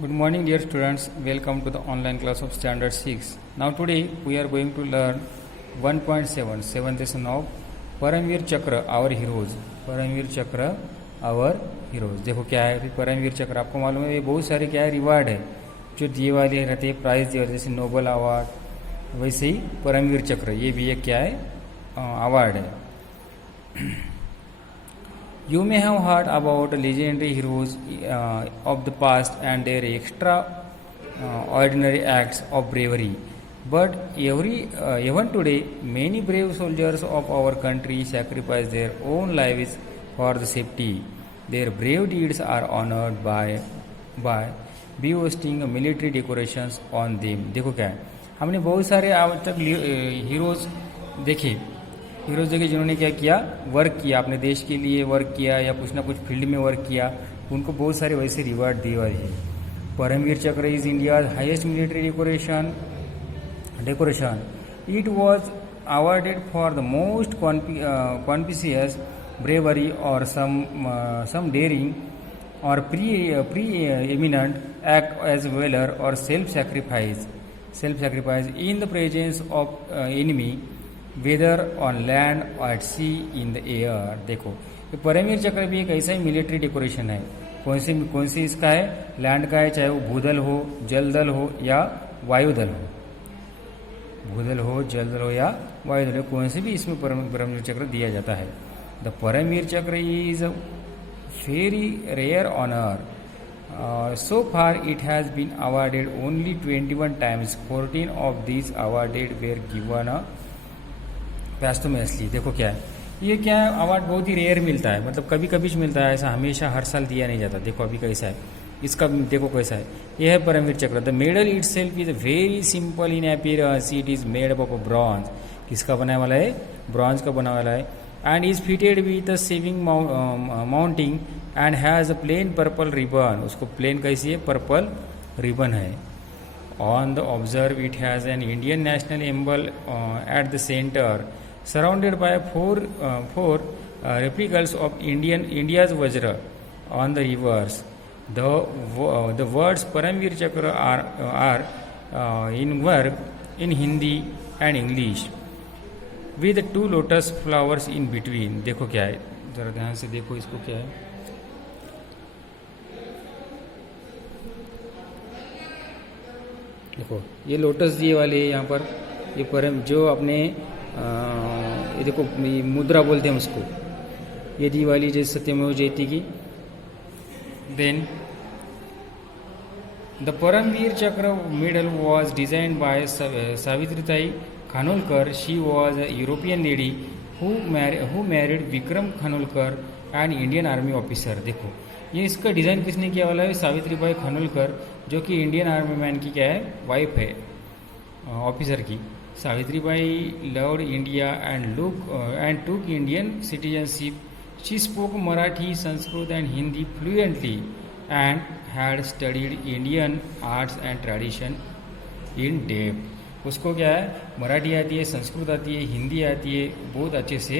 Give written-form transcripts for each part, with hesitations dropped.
Good morning, dear students. Welcome to the online class of Standard 6. Now, today we are going to learn 1.7, 7th lesson of Paramvir चक्र our heroes. Paramvir चक्र our heroes. देखो क्या है परमवीर चक्र, आपको मालूम है ये बहुत सारे क्या है रिवार्ड है जो दिए वाले रहते हैं, प्राइज दिए वाले, जैसे नोबल अवार्ड, वैसे ही परमवीर चक्र ये भी एक क्या है अवार्ड है. You may have heard about legendary heroes of the past and their extraordinary acts of bravery. But even today, many brave soldiers of our country sacrifice their own lives for the safety. Their brave deeds are honored by boasting military decorations on them. देखो क्या है, हमने बहुत सारे आज तक heroes देखे जिन्होंने क्या किया, वर्क किया, अपने देश के लिए वर्क किया या कुछ ना कुछ फील्ड में वर्क किया, उनको बहुत सारे वैसे रिवार्ड दिए हुए हैं. Paramvir Chakra is India highest military decoration. It was awarded for the most conspicuous bravery or some daring or preeminent act as valour or self sacrifice in the presence of enemy whether on land at sea in the air. देखो ये परमवीर चक्र भी एक ऐसा ही military decoration है. कौन सी इसका है, लैंड का है, चाहे वो भूदल हो, जलदल हो या वायुदल हो. भूदल हो, जलदल हो या वायुदल हो, कौन से भी इसमें परमवीर चक्र दिया जाता है. The Paramvir Chakra is very rare honour. So far it has been awarded only 21 times. 14 of these awarded were given posthumously. देखो क्या है, ये क्या है, अवार्ड बहुत ही रेयर मिलता है, मतलब कभी कभी मिलता है, ऐसा हमेशा हर साल दिया नहीं जाता. देखो अभी कैसा है इसका, देखो कैसा है, ये है Paramvir Chakra. The medal itself is very simple in appearance. It is made up of bronze. किसका बनाने वाला है, ब्रॉन्ज का बनाने वाला है. And is fitted with a saving mounting and has a plain purple ribbon. उसको प्लेन कैसी है, पर्पल रिबन है. On the observe it has an Indian national emblem at the centre surrounded by four replicas of India's Vajra on the reverse. The words Paramveer Chakra are in work in Hindi and English with 2 lotus flowers in between. देखो क्या है, जरा ध्यान से देखो इसको क्या है. देखो ये लोटस दिए वाले यहाँ पर, ये परम जो अपने ये देखो मुद्रा बोलते हैं उसको, ये दिवाली जैसे सत्यमेव जयती की. Then the Paramvir Chakra medal was designed by Savitritai Khanolkar. She was a European lady who married Vikram Khanolkar and Indian army officer. देखो ये इसका डिज़ाइन किसने किया वाला है, सावित्रीबाई खानोलकर, जो कि इंडियन आर्मी मैन की क्या है, वाइफ है, ऑफिसर की. Savitribai loved India and took Indian citizenship. She spoke Marathi, Sanskrit and Hindi fluently and had studied Indian arts and tradition in depth. उसको क्या है, मराठी आती है, संस्कृत आती है, हिंदी आती है, बहुत अच्छे से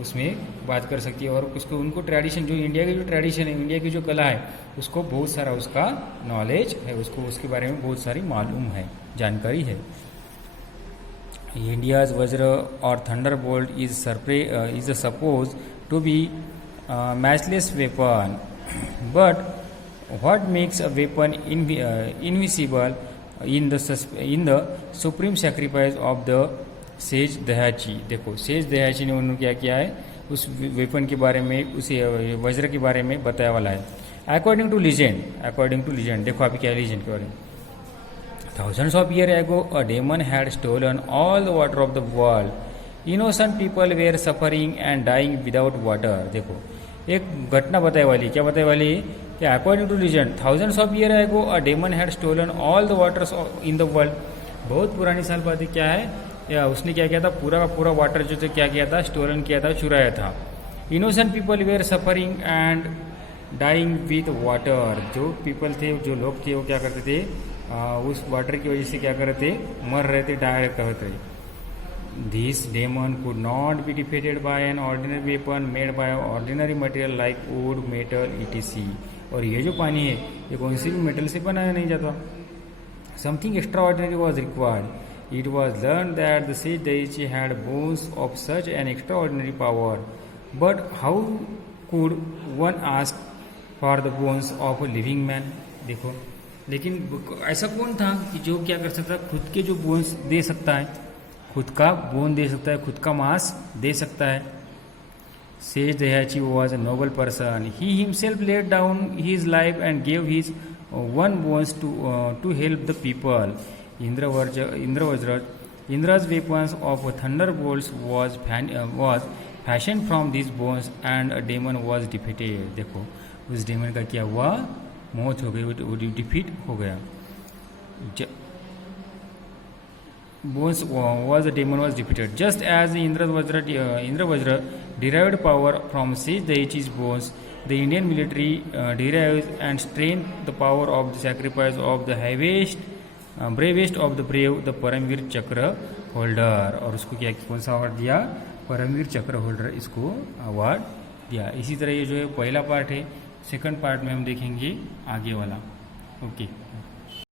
उसमें बात कर सकती है. और उसको उनको ट्रेडिशन, जो इंडिया की जो ट्रेडिशन है, इंडिया की जो कला है, उसको बहुत सारा उसका नॉलेज है, उसको उसके बारे में बहुत सारी मालूम है, जानकारी है. India's Vajra or Thunderbolt is supposed to be a matchless weapon. But what makes a weapon invisible in the supreme sacrifice of the sage Dadhichi. देखो सेज दयाची ने उन्होंने क्या किया है, उस वेपन के बारे में, उस वज्र के बारे में बताया वाला है. अकॉर्डिंग टू लीजेंड, देखो अभी क्या है लीजेंड के बारे में. Thousands of years ago, a demon had stolen all the water of the world. Innocent people were suffering and dying without water. देखो एक घटना बताए वाली, क्या बताए वाली कि according to legend, thousands of year ago a demon had stolen all the waters in the world. बहुत पुरानी साल बाद क्या है, या उसने क्या किया था, पूरा का पूरा वाटर जो थे क्या किया था, स्टोलन किया था, चुराया था. Innocent people were suffering and dying with water. जो पीपल थे, जो लोग थे, वो क्या करते थे, उस वाटर की वजह से क्या कर रहे थे, मर रहे थे, डाई कर रहे थे. This demon could not be defeated by an ordinary weapon made by ordinary material like wood, metal, etc. और ये जो पानी है ये कौन सी भी मेटल से बनाया नहीं जाता। Something extraordinary was required. It was learn that the sage Dadhichi had bones of such an extraordinary power, but how could one ask for the bones of a living man. देखो, लेकिन ऐसा कौन था कि जो क्या कर सकता है, खुद के जो बोन्स दे सकता है, खुद का बोन दे सकता है, खुद का मांस दे सकता है। Sage Dayachi was a noble person. He himself laid down his life and gave his one bones to help the people. Indra's weapons of thunderbolts was fashioned from these bones, and a demon was defeated. देखो, उस daemon का क्या हुआ, मौत हो गई, वो defeat हो गया। Bones was the demon was defeated. Just as the Indra Vajra derived power from Sage Daichi's bones, the Indian military derives and strains the power of the sacrifice of the bravest of the brave, the Paramvir Chakra holder. और उसको क्या कौन सा award दिया, परमवीर चक्र holder इसको award दिया। इसी तरह ये जो है पहला पार्ट है, सेकंड पार्ट में हम देखेंगे आगे वाला। ओके।